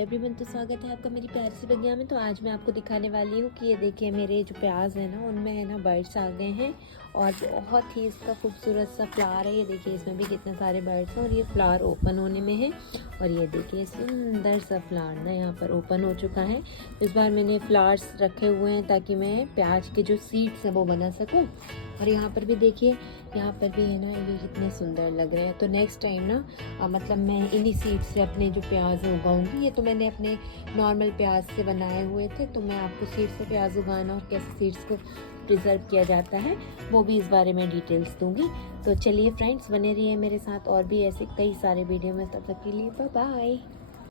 Everyone, तो स्वागत है आपका मेरी प्यारी सी बगिया में। तो आज मैं आपको दिखाने वाली हूँ कि ये देखिए मेरे जो प्याज है ना, उनमें है ना बर्ड्स आ गए हैं और बहुत ही इसका खूबसूरत सा फ्लावर है। ये देखिए इसमें भी कितने सारे बर्ड्स हैं और ये फ्लावर ओपन होने में है। और ये देखिए सुंदर सा फ्लावर ना यहाँ पर ओपन हो चुका है। इस बार मैंने फ्लावर्स रखे हुए हैं ताकि मैं प्याज के जो सीड्स हैं वो बना सकूँ। और यहाँ पर भी देखिए, यहाँ पर भी है ना, ये कितने सुंदर लग रहे हैं। तो नेक्स्ट टाइम ना मतलब मैं इन्हीं सीड्स से अपने जो प्याज उगाऊंगी। ये तो मैंने अपने नॉर्मल प्याज से बनाए हुए थे, तो मैं आपको सीड्स से प्याज उगाना और कैसे सीड्स को प्रिजर्व किया जाता है वो भी इस बारे में डिटेल्स दूंगी। तो चलिए फ्रेंड्स, बने रहिए मेरे साथ और भी ऐसे कई सारे वीडियो में। तब तक के लिए बाय बाय।